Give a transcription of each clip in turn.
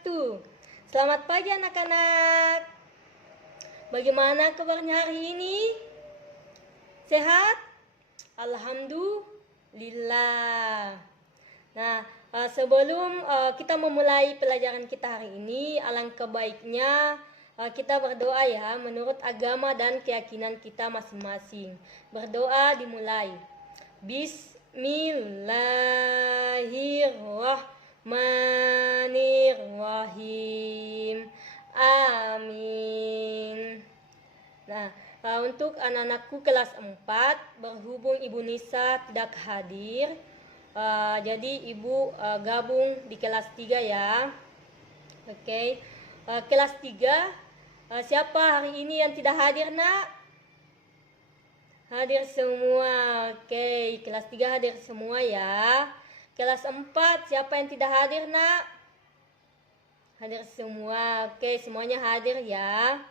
wabarakatuh. Selamat pagi anak-anak. Bagaimana kabarnya hari ini? Sehat? Alhamdulillah. Nah, sebelum kita memulai pelajaran kita hari ini, alangkah baiknya kita berdoa ya, menurut agama dan keyakinan kita masing-masing. Berdoa dimulai. Bismillahirrahmanirrahim. Amin. Nah, untuk anak-anakku kelas 4, berhubung Ibu Nisa tidak hadir, jadi Ibu gabung di kelas 3 ya. Oke. Kelas 3, siapa hari ini yang tidak hadir, Nak? Hadir semua. Oke, kelas 3 hadir semua ya. Kelas 4, siapa yang tidak hadir, Nak? Hadir semua. Oke, semuanya hadir ya.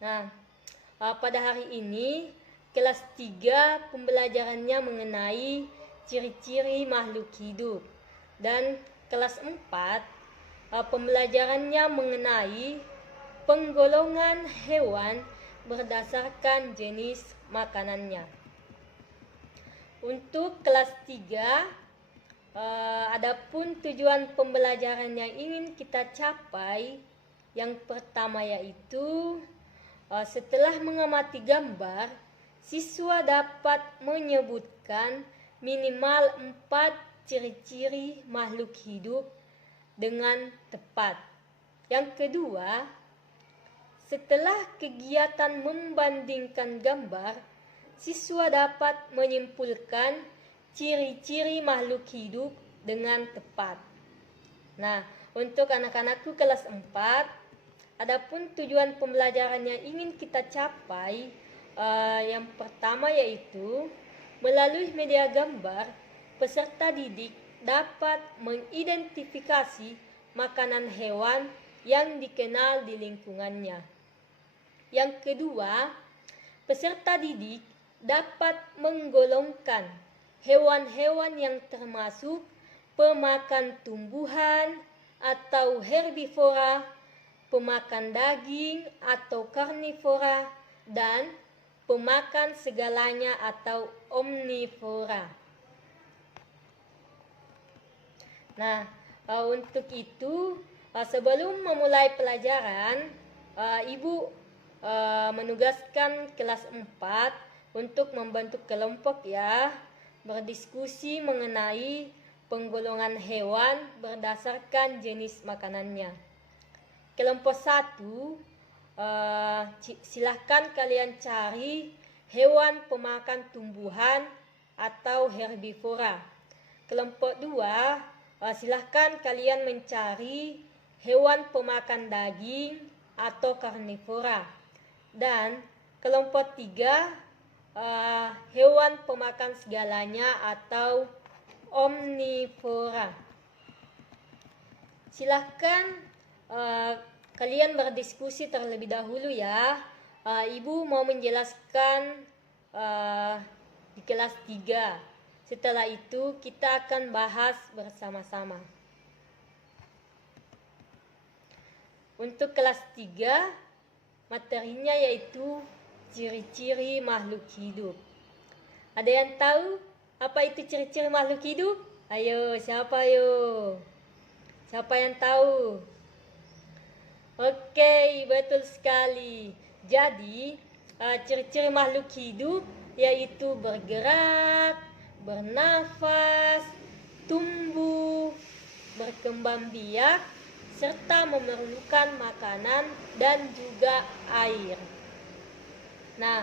Nah, pada hari ini kelas 3 pembelajarannya mengenai ciri-ciri makhluk hidup. Dan kelas 4 pembelajarannya mengenai penggolongan hewan berdasarkan jenis makanannya. Untuk kelas 3, adapun tujuan pembelajaran yang ingin kita capai, yang pertama yaitu setelah mengamati gambar, siswa dapat menyebutkan minimal 4 ciri-ciri makhluk hidup dengan tepat. Yang kedua, setelah kegiatan membandingkan gambar, siswa dapat menyimpulkan ciri-ciri makhluk hidup dengan tepat. Nah, untuk anak-anakku kelas 4, adapun tujuan pembelajaran yang ingin kita capai, yang pertama yaitu melalui media gambar, peserta didik dapat mengidentifikasi makanan hewan yang dikenal di lingkungannya. Yang kedua, peserta didik dapat menggolongkan hewan-hewan yang termasuk pemakan tumbuhan atau herbivora, pemakan daging atau karnivora, dan pemakan segalanya atau omnivora. Nah, untuk itu sebelum memulai pelajaran, Ibu menugaskan kelas 4 untuk membentuk kelompok ya, berdiskusi mengenai penggolongan hewan berdasarkan jenis makanannya. Kelompok 1, silahkan kalian cari hewan pemakan tumbuhan atau herbivora. Kelompok 2, silahkan kalian mencari hewan pemakan daging atau karnivora. Dan kelompok 3, hewan pemakan segalanya atau omnivora. Silahkan kalian berdiskusi terlebih dahulu ya. Ibu mau menjelaskan di kelas 3. Setelah itu kita akan bahas bersama-sama. Untuk kelas 3, materinya yaitu ciri-ciri makhluk hidup. Ada yang tahu apa itu ciri-ciri makhluk hidup? Ayo, siapa ayo? Siapa yang tahu? Oke, betul sekali. Jadi, ciri-ciri makhluk hidup yaitu bergerak, bernafas, tumbuh, berkembang biak, serta memerlukan makanan dan juga air. Nah,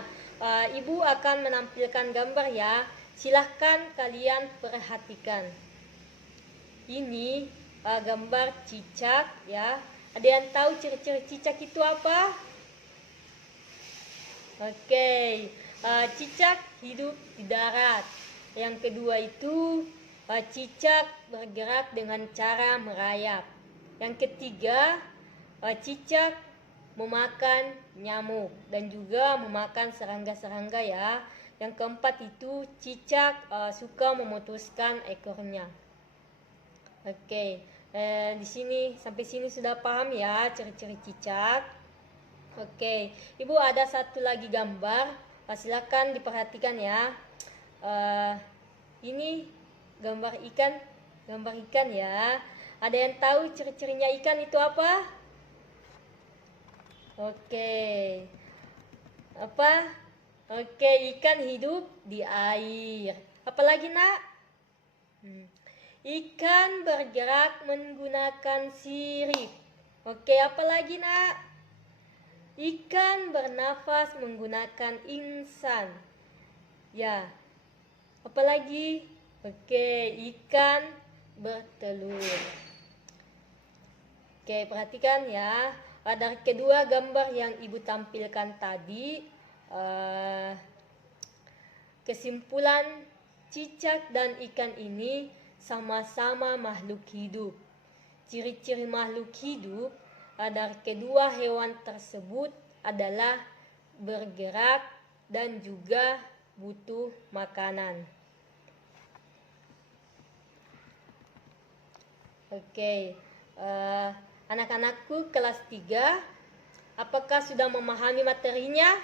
Ibu akan menampilkan gambar ya. Silahkan kalian perhatikan. Ini gambar cicak ya. Ada yang tahu ciri-ciri cicak itu apa? Oke, cicak hidup di darat. Yang kedua itu cicak bergerak dengan cara merayap. Yang ketiga, cicak memakan nyamuk dan juga memakan serangga-serangga ya. Yang keempat itu cicak suka memutuskan ekornya. Oke, Di sini sampai sini sudah paham ya ciri-ciri cicak. Oke, Ibu ada satu lagi gambar. Silakan diperhatikan ya. Ini gambar ikan ya. Ada yang tahu ciri-cirinya ikan itu apa? Oke. Apa? Oke, ikan hidup di air. Apalagi nak? Ikan bergerak menggunakan sirip. Oke, apalagi nak? Ikan bernafas menggunakan insan. Ya. Apalagi? Oke, ikan bertelur. Oke, perhatikan ya. Dari kedua gambar yang Ibu tampilkan tadi, kesimpulan cicak dan ikan ini sama-sama makhluk hidup. Ciri-ciri makhluk hidup dari kedua hewan tersebut adalah bergerak dan juga butuh makanan. Oke, anak-anakku kelas 3, apakah sudah memahami materinya?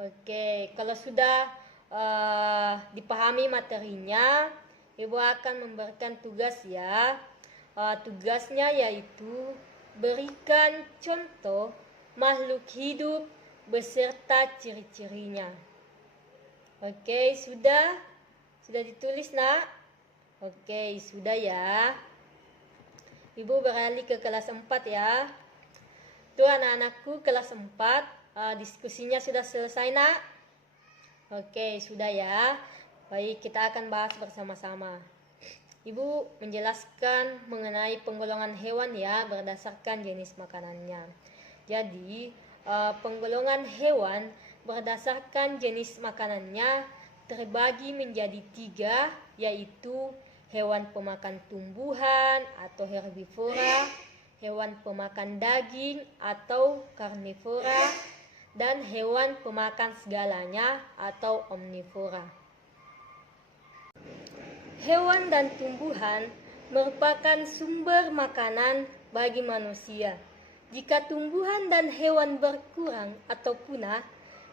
Oke, kalau sudah dipahami materinya, Ibu akan memberikan tugas ya. Tugasnya yaitu berikan contoh makhluk hidup beserta ciri-cirinya. Oke, sudah ditulis nak? Oke, sudah ya. Ibu beralih ke kelas 4 ya. Tuh anak-anakku kelas 4, diskusinya sudah selesai nak? Oke, sudah ya. Baik, kita akan bahas bersama-sama. Ibu menjelaskan mengenai penggolongan hewan ya berdasarkan jenis makanannya. Jadi, penggolongan hewan berdasarkan jenis makanannya terbagi menjadi 3, yaitu hewan pemakan tumbuhan atau herbivora, hewan pemakan daging atau karnivora, dan hewan pemakan segalanya atau omnivora. Hewan dan tumbuhan merupakan sumber makanan bagi manusia. Jika tumbuhan dan hewan berkurang atau punah,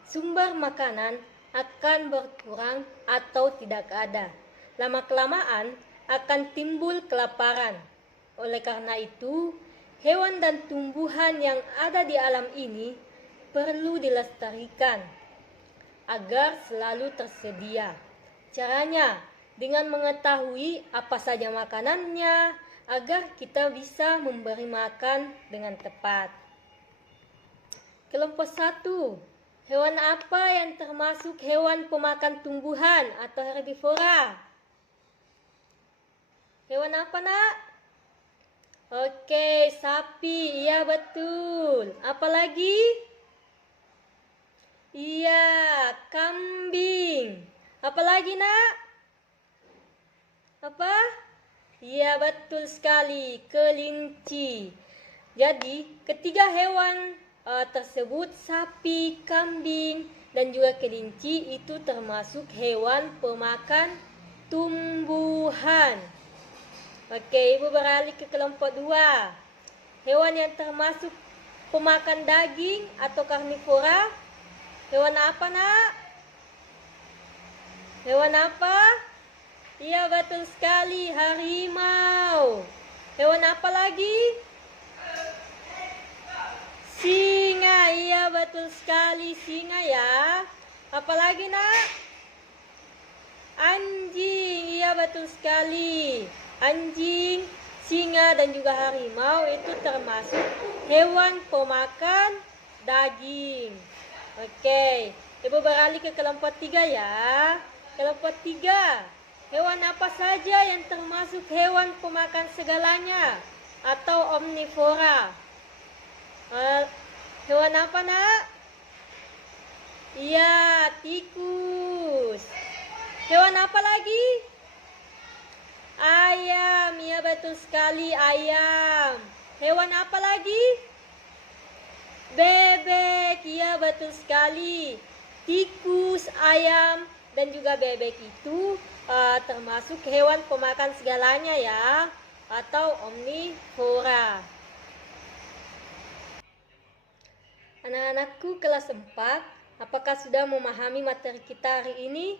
sumber makanan akan berkurang atau tidak ada. Lama-kelamaan akan timbul kelaparan. Oleh karena itu, hewan dan tumbuhan yang ada di alam ini perlu dilestarikan agar selalu tersedia. Caranya dengan mengetahui apa saja makanannya agar kita bisa memberi makan dengan tepat. Kelompok 1, hewan apa yang termasuk hewan pemakan tumbuhan atau herbivora? Hewan apa nak? Oke, sapi, iya betul. Apalagi? Iya, kambing. Apalagi nak? Apa? Iya betul sekali, kelinci. Jadi ketiga hewan tersebut, sapi, kambing, dan juga kelinci itu termasuk hewan pemakan tumbuhan. Oke, Ibu beralih ke kelompok 2. Hewan yang termasuk pemakan daging atau karnivora. Hewan apa nak? Hewan apa? Iya betul sekali, harimau. Hewan apa lagi? Singa, iya betul sekali, singa ya. Apalagi nak? Anjing, iya betul sekali. Anjing, singa dan juga harimau itu termasuk hewan pemakan daging. Oke, Ibu beralih ke kelompok 3 ya. Kelompok 3, hewan apa saja yang termasuk hewan pemakan segalanya atau omnivora? Hewan apa nak? Iya, tikus. Hewan apa lagi? Ayam, iya betul sekali, ayam. Hewan apa lagi? Bebek, iya betul sekali. Tikus, ayam, dan juga bebek itu termasuk hewan pemakan segalanya ya, atau omnivora. Anak-anakku kelas 4, apakah sudah memahami materi kita hari ini?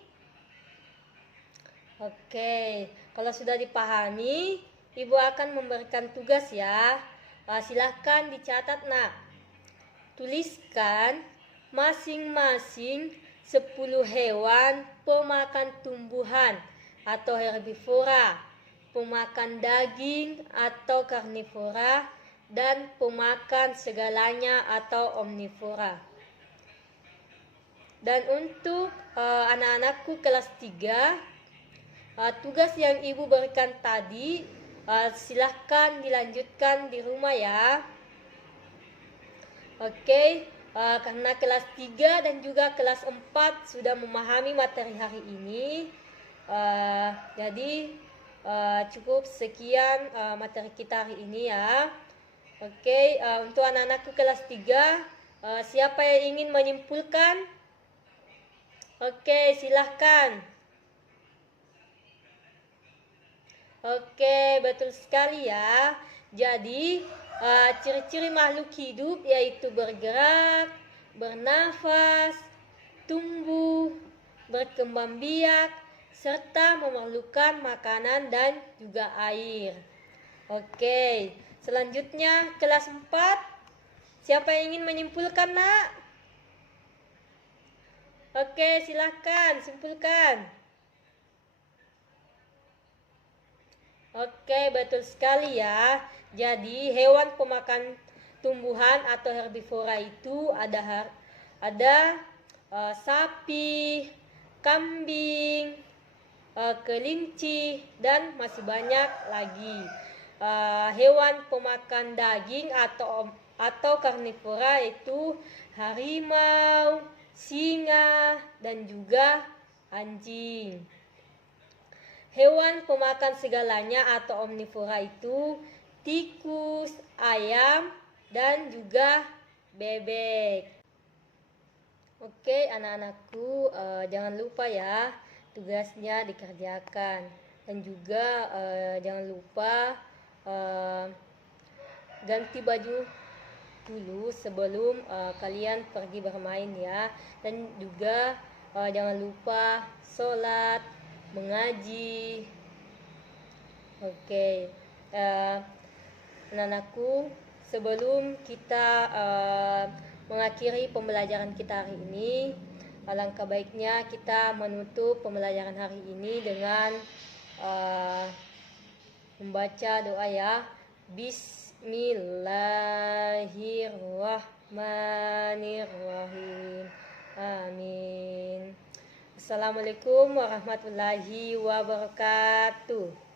Oke, kalau sudah dipahami, Ibu akan memberikan tugas ya. Silahkan dicatat nak. Tuliskan masing-masing 10 hewan pemakan tumbuhan atau herbivora, pemakan daging atau karnivora, dan pemakan segalanya atau omnivora. Dan untuk anak-anakku kelas 3, tugas yang Ibu berikan tadi silahkan dilanjutkan di rumah ya. Oke, karena kelas 3 dan juga kelas 4 sudah memahami materi hari ini, jadi cukup sekian materi kita hari ini ya. Oke, untuk anak-anakku kelas 3, siapa yang ingin menyimpulkan? Oke, silahkan. Oke, betul sekali ya. Jadi, ciri-ciri makhluk hidup yaitu bergerak, bernafas, tumbuh, berkembang biak, serta memerlukan makanan dan juga air. Oke, selanjutnya kelas 4. Siapa yang ingin menyimpulkan, nak? Oke, silahkan simpulkan. Oke, betul sekali ya. Jadi hewan pemakan tumbuhan atau herbivora itu ada sapi, kambing, kelinci, dan masih banyak lagi. Hewan pemakan daging atau karnivora itu harimau, singa, dan juga anjing. Hewan pemakan segalanya atau omnivora itu tikus, ayam, dan juga bebek. Oke, anak-anakku, jangan lupa ya tugasnya dikerjakan, dan juga jangan lupa ganti baju dulu sebelum kalian pergi bermain ya, dan juga jangan lupa sholat, mengaji. Oke, anak-anakku, sebelum kita mengakhiri pembelajaran kita hari ini, alangkah baiknya kita menutup pembelajaran hari ini dengan membaca doa ya. Bismillahirrahmanirrahim. Amin. Assalamualaikum warahmatullahi wabarakatuh.